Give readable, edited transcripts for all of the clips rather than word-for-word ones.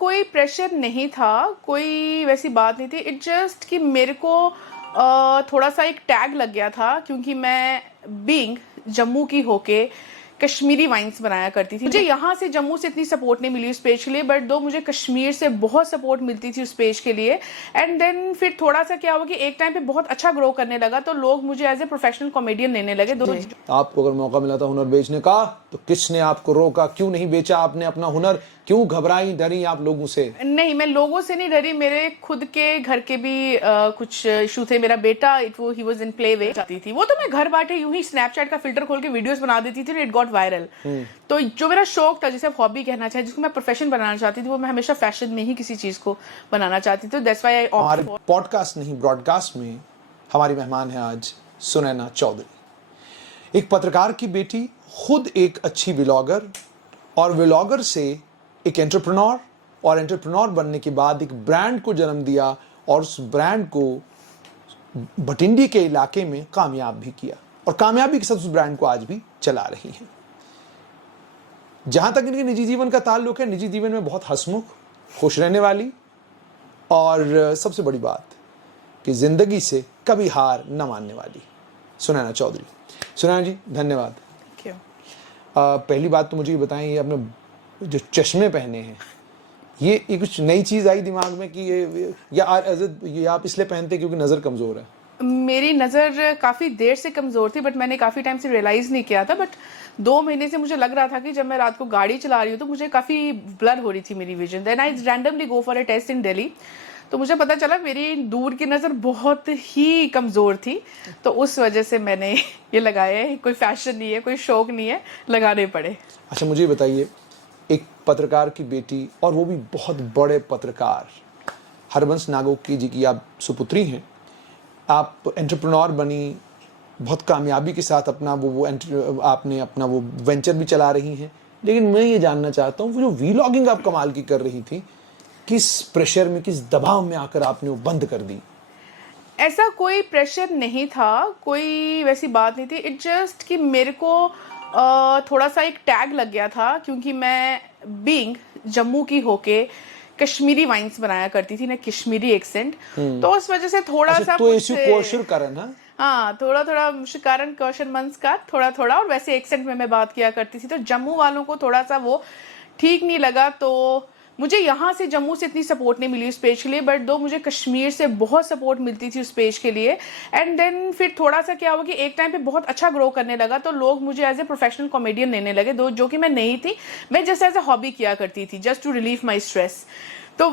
कोई प्रेशर नहीं था, कोई वैसी बात नहीं थी। इट जस्ट कि मेरे को थोड़ा सा एक टैग लग गया था, क्योंकि मैं बीइंग जम्मू की होके कश्मीरी वाइन्स बनाया करती थी। मुझे यहाँ से जम्मू से इतनी सपोर्ट नहीं मिली उस पेज के लिए, बट दो मुझे कश्मीर से बहुत सपोर्ट मिलती थी उस पेज के लिए। एंड देन फिर थोड़ा सा क्या हुआ कि एक टाइम पे बहुत अच्छा ग्रो करने लगा, तो लोग मुझे एज ए प्रोफेशनल कॉमेडियन लेने लगे। आपको अगर मौका मिला था हुनर बेचने का, तो किसने आपको रोका? क्यों नहीं बेचा आपने अपना हुनर? क्यों घबराई डरी आप लोगों से? नहीं, मैं लोगों से नहीं डरी। मेरे खुद के घर के भी कुछ इशू थे। मेरा बेटा he was in play way जाती थी वो, तो मैं घर बैठे यूं ही स्नैपचैट का फिल्टर खोल के वीडियोस बना देती थी, इट गॉट वायरल। तो जो मेरा शौक था, जिसे आप हॉबी कहना चाहिए, जिसको मैं प्रोफेशन बनाना चाहती थी, वो मैं हमेशा फैशन में ही किसी चीज को बनाना चाहती थी। दैट्स व्हाई आई हमारे पॉडकास्ट नहीं ब्रॉडकास्ट में हमारी मेहमान है आज सुनैना चौधरी, एक पत्रकार की बेटी, खुद एक अच्छी व्लॉगर, और व्लॉगर से एक एंटरप्रेन्योर, और एंटरप्रेन्योर बनने के बाद एक ब्रांड को जन्म दिया, और उस ब्रांड को भटिंडी के इलाके में कामयाब भी किया, और कामयाबी के साथ उस ब्रांड को आज भी चला रही हैं। जहां तक इनके निजी जीवन का ताल्लुक है, निजी जीवन में बहुत हंसमुख, खुश रहने वाली, और सबसे बड़ी बात कि जिंदगी से कभी हार न मानने वाली सुनैना चौधरी। सुनैना जी, धन्यवाद। पहली बात तो मुझे ये बताएं, ये आपने जो चश्मे पहने हैं, ये कुछ नई चीज़ आई दिमाग में कि ये आप इसलिए पहनते क्योंकि नज़र कमज़ोर है? मेरी नज़र काफ़ी देर से कमज़ोर थी, बट मैंने काफ़ी टाइम से रियलाइज़ नहीं किया था। बट 2 महीने से मुझे लग रहा था कि जब मैं रात को गाड़ी चला रही हूँ तो मुझे काफ़ी ब्लर हो रही थी मेरी vision. Then I randomly go for a test in Delhi, तो मुझे पता चला मेरी दूर की नज़र बहुत ही कमज़ोर थी। तो उस वजह से मैंने ये लगाया है। कोई फैशन नहीं है, कोई शौक नहीं है, लगाने पड़े। अच्छा, मुझे बताइए, एक पत्रकार की बेटी, और वो भी बहुत बड़े पत्रकार, हरबंस नागोकी जी की आप सुपुत्री हैं, आप एंटरप्रेन्योर बनी, बहुत कामयाबी के साथ अपना आपने अपना वो वेंचर भी चला रही हैं। लेकिन मैं ये जानना चाहता हूँ, वो जो वीलॉगिंग आप कमाल की कर रही थी, किस प्रेशर में, किस दबाव में आकर आपने वो बंद कर दी? ऐसा कोई प्रेशर नहीं था, कोई वैसी बात नहीं थी। इट जस्ट कि मेरे को थोड़ा सा एक टैग लग गया था, क्योंकि मैं बीइंग जम्मू की होके कश्मीरी वाइन्स बनाया करती थी ना, कश्मीरी एक्सेंट। तो उस वजह से थोड़ा सा तो ऐसी कोशिश करन, हाँ, थोड़ा थोड़ा कारण क्वेश्चन मंस का थोड़ा थोड़ा, और वैसे एक्सेंट में मैं बात किया करती थी, तो जम्मू वालों को थोड़ा सा वो ठीक नहीं लगा। तो मुझे यहाँ से जम्मू से इतनी सपोर्ट नहीं मिली उस पेज के लिए, बट दो मुझे कश्मीर से बहुत सपोर्ट मिलती थी उस पेज के लिए। एंड देन फिर थोड़ा सा क्या हुआ कि एक टाइम पे बहुत अच्छा ग्रो करने लगा, तो लोग मुझे एज ए प्रोफेशनल कॉमेडियन लेने लगे, दो जो कि मैं नहीं थी। मैं जस्ट एज ए हॉबी किया करती थी, just to relieve my stress. तो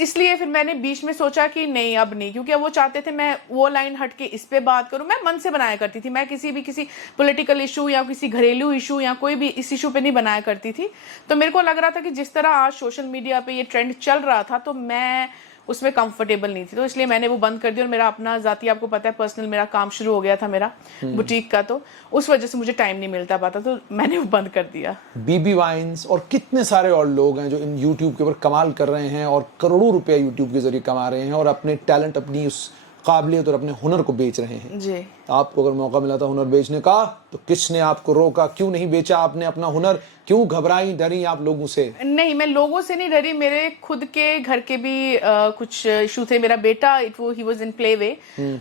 इसलिए फिर मैंने बीच में सोचा कि नहीं, अब नहीं, क्योंकि वो चाहते थे मैं वो लाइन हट के इस पे बात करूं। मैं मन से बनाया करती थी, मैं किसी पॉलिटिकल इशू या किसी घरेलू इशू या कोई भी इस इशू पे नहीं बनाया करती थी। तो मेरे को लग रहा था कि जिस तरह आज सोशल मीडिया पे ये ट्रेंड चल रहा था, तो मैं उसमें कंफर्टेबल नहीं थी, तो इसलिए मैंने वो बंद कर दिया। और मेरा अपना जाती, आपको पता है, पर्सनल मेरा काम शुरू हो गया था मेरा बुटीक का, तो उस वजह से मुझे टाइम नहीं मिलता पाता, तो मैंने वो बंद कर दिया। बीबी वाइन्स और कितने सारे और लोग हैं जो इन यूट्यूब के ऊपर कमाल कर रहे हैं और करोड़ों रुपए यूट्यूब के जरिए कमा रहे हैं, और अपने टैलेंट, अपनी उस काबिलियत और अपने हुनर को बेच रहे हैं जी। आपको अगर मौका मिला था हुनर बेचने का, तो किसने आपको रोका? क्यों नहीं बेचा आपने अपना हुनर? क्यों घबराई डरी आप लोगों से? नहीं, मैं लोगों से नहीं डरी। मेरे खुद के घर के भी कुछ इशू थे। मेरा बेटा he was in play way,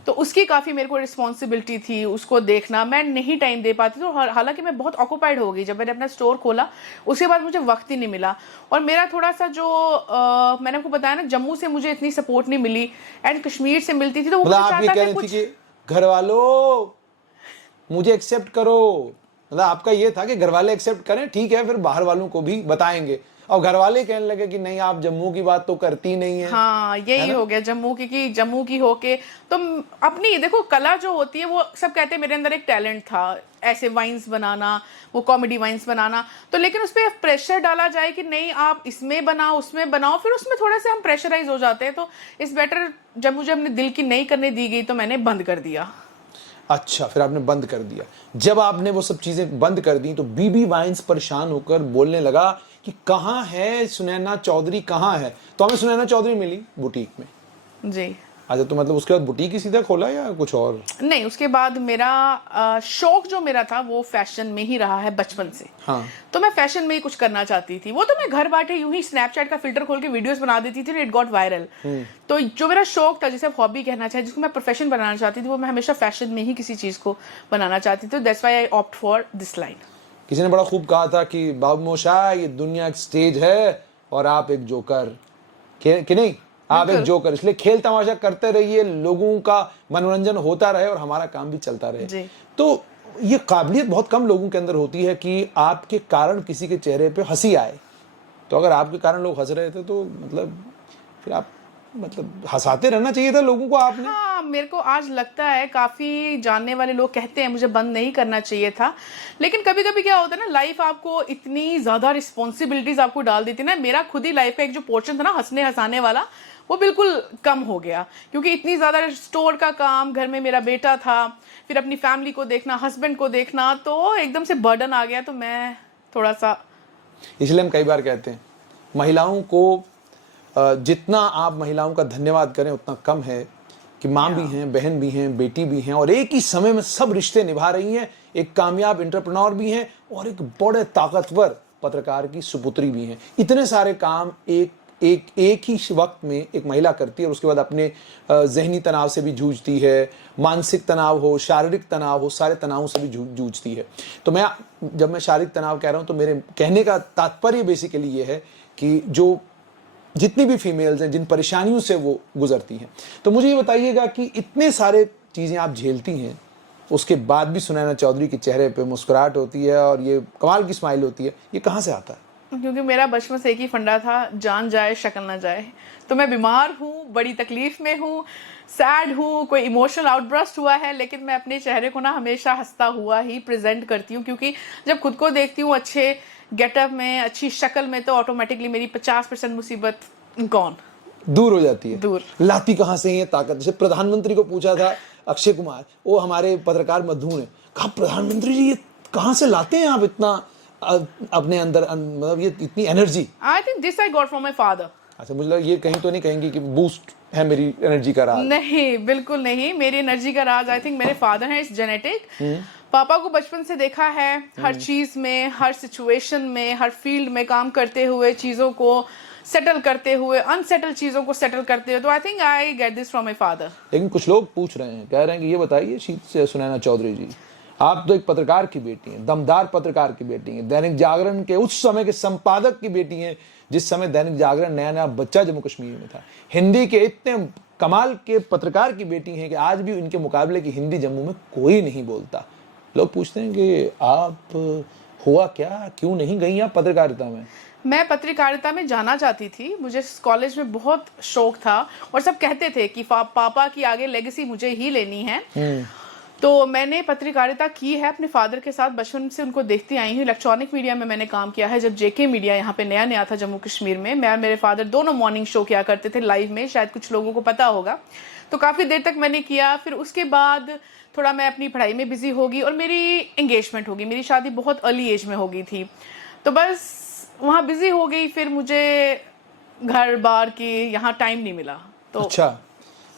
तो उसकी काफी मेरे को रिस्पॉन्सिबिलिटी थी, उसको देखना। मैं नहीं टाइम दे पाती थी, हालांकि मैं बहुत ऑक्यूपाइड हो गई जब मैंने अपना स्टोर खोला। उसके बाद मुझे वक्त ही नहीं मिला। और मेरा थोड़ा सा जो मैंने आपको बताया ना, जम्मू से मुझे इतनी सपोर्ट नहीं मिली, एंड कश्मीर से मिलती थी, तो वो आप ये कह रही थी कि घर वालों मुझे एक्सेप्ट करो, मतलब आपका ये था कि घर वाले एक्सेप्ट करें, ठीक है, फिर बाहर वालों को भी बताएंगे। और घर वाले कहने लगे कि नहीं, आप जम्मू की बात तो करती नहीं है। हाँ, यही हो गया जम्मू की जम्मू की होके। तो अपनी देखो, कला जो होती है, वो सब कहते हैं मेरे अंदर एक टैलेंट था, ऐसे वाइन्स बनाना, वो कॉमेडी वाइन्स बनाना। तो लेकिन उस पर प्रेशर डाला जाए कि नहीं आप इसमें बनाओ, उसमें बनाओ, फिर उसमें थोड़े से हम प्रेशराइज हो जाते हैं। तो इस बेटर जब मुझे अपने दिल की नहीं करने दी गई, तो मैंने बंद कर दिया। अच्छा, फिर आपने बंद कर दिया। जब आपने वो सब चीजें बंद कर दी, तो बीबी वाइन्स परेशान होकर बोलने लगा कि कहाँ है सुनैना चौधरी, कहाँ है? तो हमें सुनैना चौधरी मिली बुटीक में। जी। अच्छा, तो मतलब उसके बाद बुटीक ही सीधा खोला या कुछ और? नहीं, उसके बाद मेरा शौक जो मेरा था वो फैशन में ही रहा है बचपन से। हाँ। तो मैं फैशन में ही कुछ करना चाहती थी। वो तो मैं घर बैठे यूं ही स्नैपचैट का फिल्टर खोल के वीडियोस बना देती थी, इट गॉट वायरल। तो जो मेरा शौक था, जिसे आप हॉबी कहना चाहिए, जिसको मैं प्रोफेशन बनाना चाहती थी, वो मैं हमेशा फैशन में ही किसी चीज को बनाना चाहती थी। That's why I opt for this line. किसी ने बड़ा खूब कहा था कि बाबू मोशाय, ये दुनिया एक स्टेज है और आप एक जोकर, कि नहीं? आप एक जोकर, इसलिए खेल तमाशा करते रहिए, लोगों का मनोरंजन होता रहे और हमारा काम भी चलता रहे। जी। तो ये काबिलियत बहुत कम लोगों के अंदर होती है कि आपके कारण किसी के चेहरे पे हंसी आए। तो अगर आपके कारण लोग हंस रहे थे तो मतलब फिर आप मतलब हंसाते रहना चाहिए था लोगों को आपने। हाँ, मेरे को आज लगता है, काफी जानने वाले लोग कहते हैं मुझे बंद नहीं करना चाहिए था, लेकिन कभी कभी क्या होता है ना, लाइफ आपको इतनी ज्यादा रिस्पॉन्सिबिलिटीज आपको डाल देती है ना। मेरा खुद ही लाइफ का एक जो पोर्शन था ना हंसने हंसाने वाला, वो बिल्कुल कम हो गया, क्योंकि इतनी ज्यादा स्टोर का काम, घर में मेरा बेटा था, फिर अपनी फैमिली को देखना, हस्बैंड को देखना, तो एकदम से बर्डन आ गया। तो मैं थोड़ा सा, इसलिए हम कई बार कहते हैं महिलाओं को जितना आप महिलाओं का धन्यवाद करें उतना कम है, कि माँ भी हैं, बहन भी हैं, बेटी भी हैं और एक ही समय में सब रिश्ते निभा रही हैं। एक कामयाब एंटरप्रेन्योर भी हैं और एक बड़े ताकतवर पत्रकार की सुपुत्री भी हैं। इतने सारे काम एक ही वक्त में एक महिला करती है और उसके बाद अपने जहनी तनाव से भी जूझती है, मानसिक तनाव हो, शारीरिक तनाव हो, सारे तनावों से भी जूझती है। तो जब मैं शारीरिक तनाव कह रहा हूँ तो मेरे कहने का तात्पर्य बेसिकली ये है कि जितनी भी फीमेल्स हैं, जिन परेशानियों से वो गुजरती हैं, तो मुझे ये बताइएगा कि इतने सारे चीज़ें आप झेलती हैं, उसके बाद भी सुनैना चौधरी के चेहरे पे मुस्कुराहट होती है और ये कमाल की स्माइल होती है, ये कहाँ से आता है? क्योंकि मेरा बचपन से एक ही फंडा था, जान जाए शक्ल ना जाए। तो मैं बीमार हूँ, बड़ी तकलीफ में हूँ, सैड हूँ, कोई इमोशनल आउटबर्स्ट हुआ है, लेकिन मैं अपने चेहरे को ना हमेशा हंसता हुआ ही प्रेजेंट करती हूँ, क्योंकि जब खुद को देखती हूँ अच्छे गेटअप में, अच्छी शक्ल में, तो ऑटोमेटिकली मेरी 50% मुसीबत गॉन, दूर हो जाती है। दूर। लाती कहाँ से है ये ताकत? जैसे प्रधानमंत्री को पूछा था अक्षय कुमार, वो हमारे पत्रकार मधु ने कहा, प्रधानमंत्री जी ये कहाँ से लाते हैं आप इतना अपने अंदर, मतलब ये इतनी energy? I think this I got from my father. अच्छा, मुझे लगा ये कहीं तो नहीं कहेंगी कि बूस्ट है मेरी एनर्जी का राज? नहीं, बिल्कुल नहीं। मेरी एनर्जी का राज आई थिंक मेरे फादर हैं, इट्स जेनेटिक। पापा को बचपन से देखा है हर चीज में, हर सिचुएशन में, हर फील्ड में काम करते हुए, चीजों को सेटल करते हुए, अनसेटल चीजों को सेटल करते हुए। तो I think I get this from my father. लेकिन कुछ लोग पूछ रहे हैं, कह रहे हैं कि ये बताइए सुनैना चौधरी जी, आप तो एक पत्रकार की बेटी हैं, दमदार पत्रकार की बेटी हैं, दैनिक जागरण के उस समय के संपादक की बेटी हैं जिस समय दैनिक जागरण नया नया बच्चा जम्मू कश्मीर में था। हिंदी के इतने कमाल के पत्रकार की बेटी हैं कि आज भी इनके मुकाबले की हिंदी जम्मू में कोई नहीं बोलता। लोग पूछते हैं कि आप हुआ क्या, क्यों नहीं गई आप पत्रकारिता में? मैं पत्रकारिता में जाना चाहती थी, मुझे कॉलेज में बहुत शौक था और सब कहते थे कि पापा की आगे लेगेसी मुझे ही लेनी है। तो मैंने पत्रकारिता की है अपने फादर के साथ, बचपन से उनको देखती आई हूँ। इलेक्ट्रॉनिक मीडिया में मैंने काम किया है, जब जेके मीडिया यहाँ पे नया नया था जम्मू कश्मीर में। मैं मेरे फादर दोनों मॉर्निंग शो किया करते थे लाइव में, शायद कुछ लोगों को पता होगा। तो काफ़ी देर तक मैंने किया, फिर उसके बाद थोड़ा मैं अपनी पढ़ाई में बिजी होगी और मेरी एंगेजमेंट होगी, मेरी शादी बहुत अर्ली एज में हो गई थी, तो बस वहाँ बिजी हो गई। फिर मुझे घर बार के यहाँ टाइम नहीं मिला। तो अच्छा,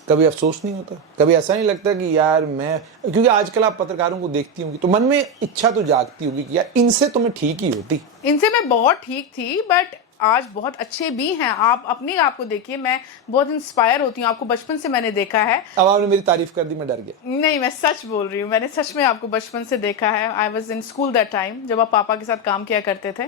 कभी अफसोस नहीं होता? कभी ऐसा नहीं लगता कि यार मैं, क्योंकि आजकल आप पत्रकारों को देखती होंगी तो मन में इच्छा तो जागती होगी कि यार इनसे तो मैं ठीक ही होती, इनसे मैं बहुत ठीक थी, बट आज बहुत अच्छे भी हैं। आप अपने आप को देखिए, मैं बहुत इंस्पायर होती हूँ, आपको बचपन से मैंने देखा है। अब आपने मेरी तारीफ कर दी, मैं डर गया। नहीं, मैं सच बोल रही हूँ, मैंने सच में आपको बचपन से देखा है। I was in school that time, जब आप पापा के साथ काम किया करते थे।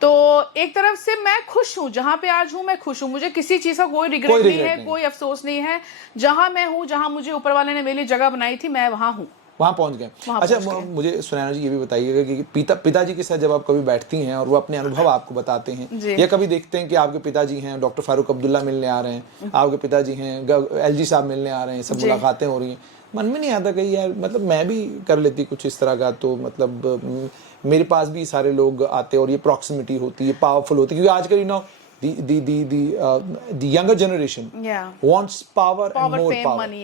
तो एक तरफ से मैं खुश हूँ, जहां पे आज हूँ मैं खुश हूँ, मुझे किसी चीज का कोई रिग्रेट नहीं है, कोई अफसोस नहीं है। जहां मैं हूँ, जहां मुझे ऊपर वाले ने मेरे लिए जगह बनाई थी, मैं वहां हूँ, वहां पहुंच गए। अच्छा, मुझे सुनैना जी ये भी बताइएगा कि पिताजी के साथ जब आप कभी बैठती हैं और वो अपने अनुभव आपको बताते हैं, या कभी देखते हैं कि आपके पिताजी हैं डॉक्टर फारूक अब्दुल्ला मिलने आ रहे हैं, आपके पिताजी हैं एलजी साहब मिलने आ रहे हैं, सब मुलाकातें हो रही हैं, मन में नहीं आता कहीं यार मतलब मैं भी कर लेती कुछ इस तरह का, तो मतलब मेरे पास भी सारे लोग आते और ये प्रॉक्सिमिटी होती है, पावरफुल होती है, क्योंकि आजकल you know the younger generation wants power and more fame, power. money,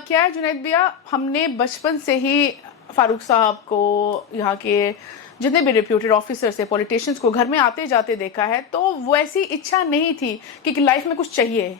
क्या है जुनैद भैया, हमने बचपन से ही फारूक साहब को, यहाँ के जितने भी रिप्यूटेड ऑफिसर्स है, पॉलिटिशियंस को घर में आते जाते देखा है। तो वैसी इच्छा नहीं थी कि लाइफ में कुछ चाहिए।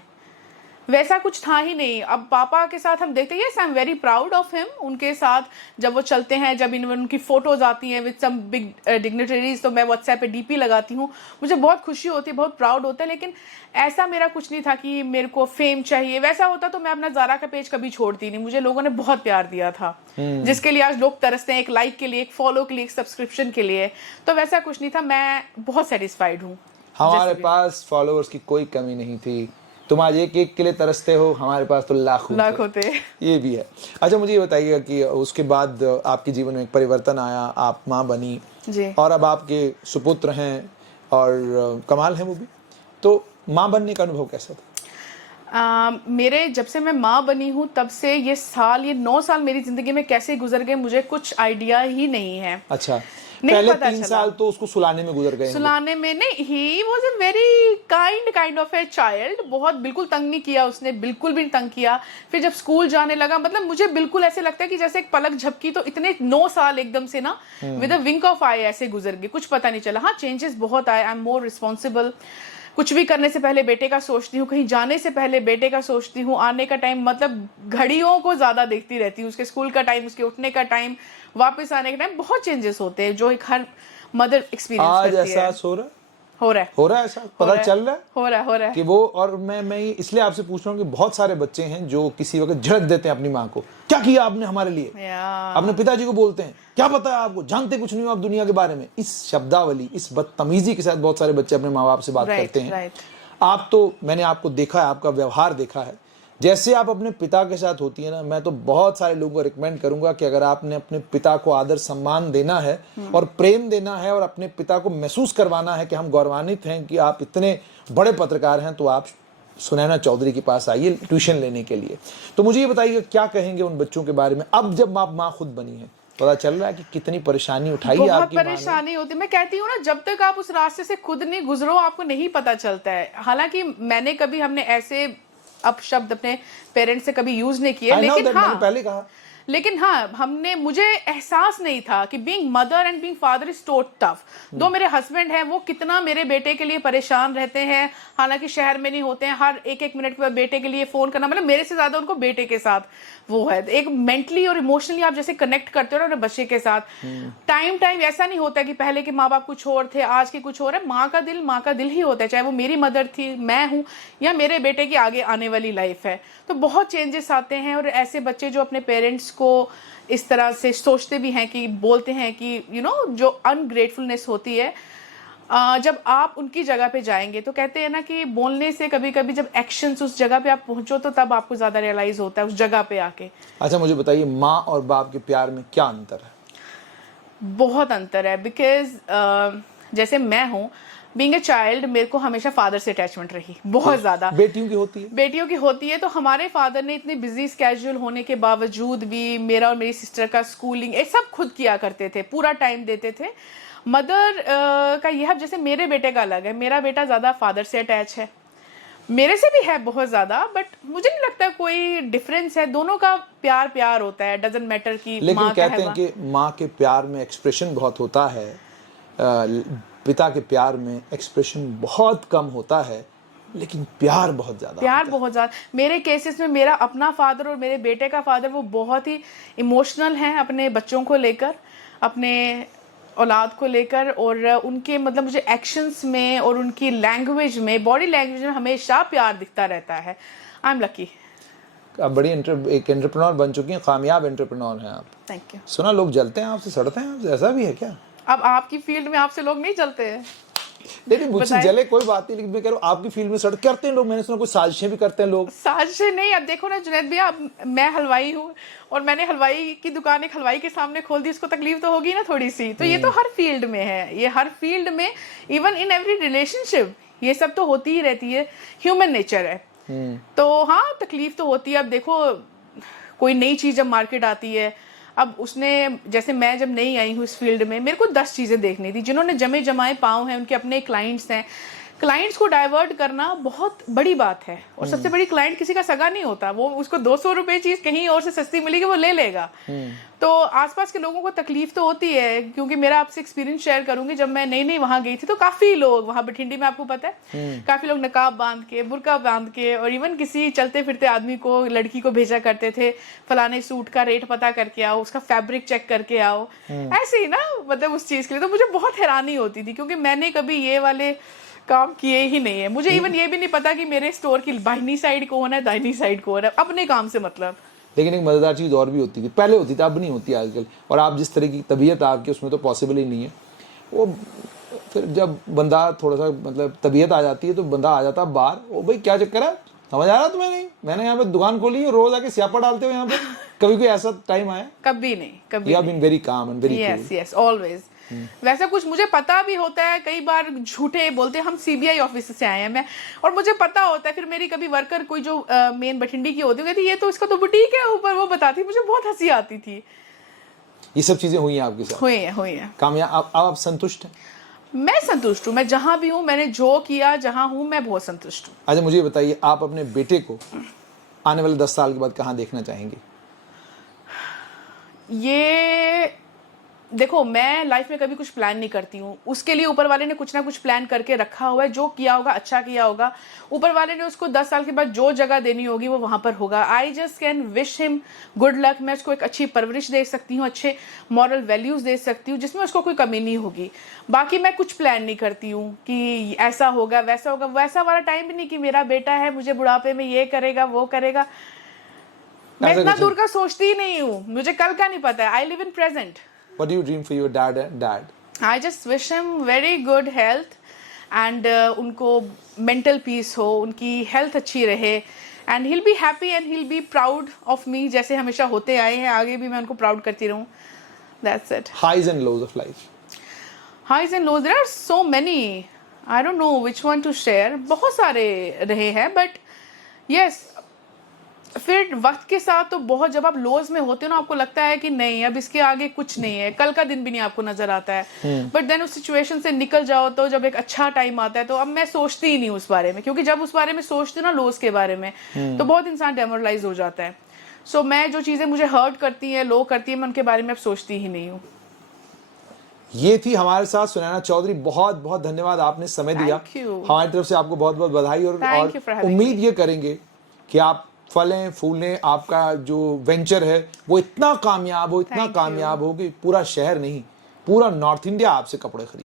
वैसा कुछ था ही नहीं। अब पापा के साथ हम देखते हैं, yes I am very proud of him, उनके साथ जब वो चलते हैं, जब उनकी फोटोज आती हैं विद सम बिग डिग्निटरीज, तो मैं व्हाट्सएप पे डीपी लगाती हूँ, मुझे बहुत खुशी होती है, बहुत प्राउड होता है। लेकिन ऐसा मेरा कुछ नहीं था कि मेरे को फेम चाहिए। वैसा होता तो मैं अपना ज़ारा का पेज कभी छोड़ती नहीं। मुझे लोगों ने बहुत प्यार दिया था, जिसके लिए आज लोग तरसते हैं, एक लाइक के लिए, एक फॉलो के लिए, एक सब्सक्रिप्शन के लिए। तो वैसा कुछ नहीं था, मैं बहुत सेटिस्फाइड हूँ। हमारे पास फॉलोअर्स की कोई कमी नहीं थी। तुम आज एक एक के लिए तरसते हो, हमारे पास तो लाख होते। ये भी है। अच्छा, मुझे ये बताइएगा कि उसके बाद आपके जीवन में एक परिवर्तन आया, आप माँ बनी जी। और अब आपके सुपुत्र हैं और कमाल है वो भी। तो माँ बनने का अनुभव कैसा था? मेरे जब से मैं माँ बनी हूँ तब से ये 9 साल मेरी जिंदगी में कैसे गुजर गए मुझे कुछ आइडिया ही नहीं है। अच्छा, नहीं पहले पता 3 चला। साल तो उसको सुलाने में गुजर गए। सुलाने में नहीं, he was a very kind of a child. बहुत बिल्कुल तंग नहीं किया उसने, बिल्कुल भी नहीं तंग किया। फिर जब स्कूल जाने लगा, मतलब मुझे बिल्कुल ऐसे लगता है कि जैसे एक पलक झपकी, तो इतने 9 साल एकदम से ना विद अ विंक ऑफ आई ऐसे गुजर गए, कुछ पता नहीं चला। हाँ, चेंजेस बहुत आए, आई एम मोर रिस्पॉन्सिबल। कुछ भी करने से पहले बेटे का सोचती हूँ, कहीं जाने से पहले बेटे का सोचती हूँ, आने का टाइम, मतलब घड़ियों को ज्यादा देखती रहती हूँ, उसके स्कूल का टाइम, उसके उठने का टाइम, वापस आने का टाइम। बहुत चेंजेस होते हैं जो एक हर मदर एक्सपीरियंस आज करती है। एहसास हो रहा है? हो रहा है ऐसा पता चल रहा है? हो रहा है कि वो, और मैं इसलिए आपसे पूछ रहा हूँ कि बहुत सारे बच्चे हैं जो किसी वक्त झड़क देते हैं अपनी माँ को, क्या किया आपने हमारे लिए, अपने पिताजी को बोलते हैं क्या पता है आपको, जानते कुछ नहीं हो आप दुनिया के बारे में। इस शब्दावली, इस बदतमीजी के साथ बहुत सारे बच्चे अपने माँ बाप से बात करते हैं। आप तो, मैंने आपको देखा है, आपका व्यवहार देखा है, जैसे आप अपने पिता के साथ होती है ना, मैं तो बहुत सारे लोगों को रिकमेंड करूंगा कि अगर आपने अपने पिता को आदर सम्मान देना है और प्रेम देना है और अपने पिता को महसूस करवाना है कि हम गौरवान्वित हैं कि आप इतने बड़े पत्रकार हैं, तो आप सुनैना चौधरी के पास आइए ट्यूशन लेने के लिए। तो मुझे ये बताइए, क्या कहेंगे उन बच्चों के बारे में अब जब आप माँ खुद बनी है? पता चल रहा है कि कितनी परेशानी उठाई है आपकी माँ ने। परेशानी होती, मैं कहती हूँ ना, जब तक आप उस रास्ते से खुद नहीं गुजरो आपको नहीं पता चलता है। हालांकि हमने ऐसे अपशब्द अपने पेरेंट्स से कभी यूज नहीं किए, लेकिन हाँ, मैंने पहले कहा, लेकिन हाँ, मुझे एहसास नहीं था कि being mother and being father is too tough. दो मेरे हस्बैंड हैं, वो कितना मेरे बेटे के लिए परेशान रहते हैं, हालांकि शहर में नहीं होते हैं, हर एक मिनट पर बेटे के लिए फोन करना, मतलब मेरे से ज्यादा उनको बेटे के साथ वो है। एक मेंटली और इमोशनली आप जैसे कनेक्ट करते हो ना अपने बच्चे के साथ, टाइम ऐसा नहीं होता कि पहले के माँ बाप कुछ और थे, आज के कुछ और है। माँ का दिल ही होता है, चाहे वो मेरी मदर थी, मैं हूँ, या मेरे बेटे की आगे आने वाली लाइफ है। तो बहुत चेंजेस आते हैं। और ऐसे बच्चे जो अपने पेरेंट्स को इस तरह से सोचते भी हैं, कि बोलते हैं कि जो अनग्रेटफुलनेस होती है, जब आप उनकी जगह पे जाएंगे, तो कहते हैं ना कि बोलने से कभी कभी जब एक्शंस उस जगह पे आप पहुंचो, तो तब आपको ज्यादा रियलाइज होता है उस जगह पे आके। अच्छा, मुझे बताइए, माँ और बाप के प्यार में क्या अंतर है? बहुत अंतर है, बिकॉज जैसे मैं हूँ, बीइंग ए चाइल्ड, मेरे को हमेशा फादर से अटैचमेंट रही बहुत ज्यादा। बेटियों की होती है। तो हमारे फादर ने इतने बिजी स्केड्यूल होने के बावजूद भी मेरा और मेरी सिस्टर का स्कूलिंग ये सब खुद किया करते थे, पूरा टाइम देते थे। मदर का यह, जैसे मेरे बेटे का अलग है, मेरा बेटा ज्यादा फादर से अटैच है, मेरे से भी है बहुत ज्यादा, बट मुझे नहीं लगता कोई डिफरेंस है, दोनों का प्यार होता है, डजंट मैटर कि लेकिन कहते हैं कि माँ के प्यार में एक्सप्रेशन बहुत होता है, पिता के प्यार में एक्सप्रेशन बहुत कम होता है, लेकिन प्यार बहुत ज्यादा। मेरे केसेस में मेरा अपना फादर और मेरे बेटे का फादर, वो बहुत ही इमोशनल हैं अपने बच्चों को लेकर, अपने औलाद को लेकर, और उनके मतलब मुझे एक्शंस में और उनकी लैंग्वेज में, बॉडी लैंग्वेज में हमेशा प्यार दिखता रहता है। I am lucky. आप बड़ी एक एंटरप्रेन्योर बन चुकी हैं, कामयाब एंटरप्रेन्योर हैं आप। Thank you. सुना लोग जलते हैं आपसे, सड़ते हैं आपसे, ऐसा भी है क्या? अब आपकी फील्ड में आपसे लोग नहीं जलते हैं? नहीं, मुझसे जले कोई बात नहीं, लेकिन मैं कह रहा हूँ आपकी फील्ड में सड़ करते हैं लोग। मैंने सुना कोई साजिशें भी करते हैं लोग। साजिशें नहीं, अब देखो ना जुनैद भैया, मैं हलवाई हूँ और मैंने हलवाई की दुकान एक हलवाई के सामने खोल दी, उसको तकलीफ तो होगी ना थोड़ी सी। तो ये तो हर फील्ड में है, ये हर फील्ड में, इवन इन एवरी रिलेशनशिप ये सब तो होती ही रहती है, ह्यूमन नेचर है। तो हाँ, तकलीफ तो होती है। अब देखो, कोई नई चीज जब मार्केट आती है, अब उसने, जैसे मैं जब नई आई हूँ इस फील्ड में, मेरे को 10 चीजें देखनी थी। जिन्होंने जमे जमाए पाँव हैं, उनके अपने क्लाइंट्स हैं, क्लाइंट्स को डाइवर्ट करना बहुत बड़ी बात है, और सबसे बड़ी, क्लाइंट किसी का सगा नहीं होता, वो उसको 200 रुपए चीज कहीं और से सस्ती मिलेगी वो ले लेगा। तो आसपास के लोगों को तकलीफ तो होती है, क्योंकि मेरा आपसे एक्सपीरियंस शेयर करूंगी, जब मैं नई नई वहां गई थी तो काफी लोग वहां बठिंडी में, आपको पता है, काफी लोग नकाब बांध के, बुर्का बांध के, और इवन किसी चलते फिरते आदमी को, लड़की को भेजा करते थे, फलाने सूट का रेट पता करके आओ, उसका फैब्रिक चेक करके आओ, ऐसे ही ना, मतलब उस चीज के लिए तो मुझे बहुत हैरानी होती थी, क्योंकि मैंने कभी ये वाले काम किए ही नहीं है। मुझे इवन ये भी नहीं पता कि मेरे स्टोर की बाहिनी साइड कौन है, दाहिनी साइड कौन है, अपने काम से मतलब। लेकिन एक मज़ेदार चीज़ और भी होती थी, पहले होती थी, अब नहीं होती आजकल, और आप जिस तरह की तबीयत आपकी, उसमें तो पॉसिबल ही नहीं है वो। फिर जब बंदा थोड़ा सा मतलब तबीयत आ जाती है तो बंदा आ जाता है बाहर, ओ भाई क्या चक्कर है, समझ आ रहा तुम्हें? नहीं, मैंने यहाँ पे दुकान खोली है, रोज आके स्यापा डालते हो यहाँ पे। कभी कोई ऐसा टाइम आया? कभी नहीं, कभी। You have been very calm and very cool. Yes yes, always. वैसा कुछ मुझे पता भी होता है, कई बार झूठे बोलते हैं हम सीबीआई ऑफिस से आए हैं मैं, और मुझे पता होता है, फिर मेरी कभी वर्कर कोई जो मेन बठिंडी की होती है, कहती ये तो इसका तो बुटीक है ऊपर, वो बताती, मुझे बहुत हंसी आती थी। ये सब चीजें हुई हैं आपके साथ? हुई है। कामयाब? आप संतुष्ट हैं? मैं संतुष्ट हूँ, मैं जहां भी हूँ, मैंने जो किया जहां हूँ, मैं बहुत संतुष्ट हूँ। अच्छा मुझे बताइए, आप अपने बेटे को आने वाले 10 साल के बाद कहाँ देखना चाहेंगे? ये देखो, मैं लाइफ में कभी कुछ प्लान नहीं करती हूँ, उसके लिए ऊपर वाले ने कुछ ना कुछ प्लान करके रखा हुआ है, जो किया होगा अच्छा किया होगा, ऊपर वाले ने उसको 10 साल के बाद जो जगह देनी होगी वो वहां पर होगा। I just can wish him good luck. मैं उसको एक अच्छी परवरिश दे सकती हूँ, अच्छे मॉरल वैल्यूज दे सकती हूँ, जिसमें उसको कोई कमी नहीं होगी। बाकी मैं कुछ प्लान नहीं करती हूँ कि ऐसा होगा वैसा होगा, वैसा वाला टाइम भी नहीं कि मेरा बेटा है, मुझे बुढ़ापे में ये करेगा वो करेगा। मैं इतना दूर का सोचती ही नहीं हूँ, मुझे कल का नहीं पता है। I live in present. What do you dream for your dad? I just wish him very good health and उनको mental peace हो, उनकी health अच्छी रहे, and he'll be happy and he'll be proud of me, जैसे हमेशा होते आए हैं, आगे भी मैं उनको proud करती रहूँ। That's it. Highs and lows of life. Highs and lows, there are so many. I don't know which one to share. बहुत सारे रहे हैं, but yes, फिर वक्त के साथ तो बहुत, जब आप लोज में होते हो ना, आपको लगता है कि नहीं अब इसके आगे कुछ नहीं है, कल का दिन भी नहीं आपको नजर आता है। बट देन उस सिचुएशन से निकल जाओ तो जब एक अच्छा टाइम आता है तो अब मैं सोचती ही नहीं उस बारे में, क्योंकि जब उस बारे में सोचती हूँ ना, लोज के बारे में, तो बहुत इंसान डेमोरलाइज हो जाता है। सो मैं जो चीजें मुझे हर्ट करती हैं, लो करती हैं, मैं उनके बारे में अब सोचती ही नहीं हूँ। ये थी हमारे साथ सुनैना चौधरी। बहुत बहुत धन्यवाद, आपने समय दिया। हमारी तरफ से आपको बहुत बहुत बधाई, और उम्मीद ये करेंगे कि आप फलें फूलें, आपका जो वेंचर है वो इतना कामयाब हो, इतना कामयाब हो कि पूरा शहर नहीं, पूरा नॉर्थ इंडिया आपसे कपड़े खरीदे।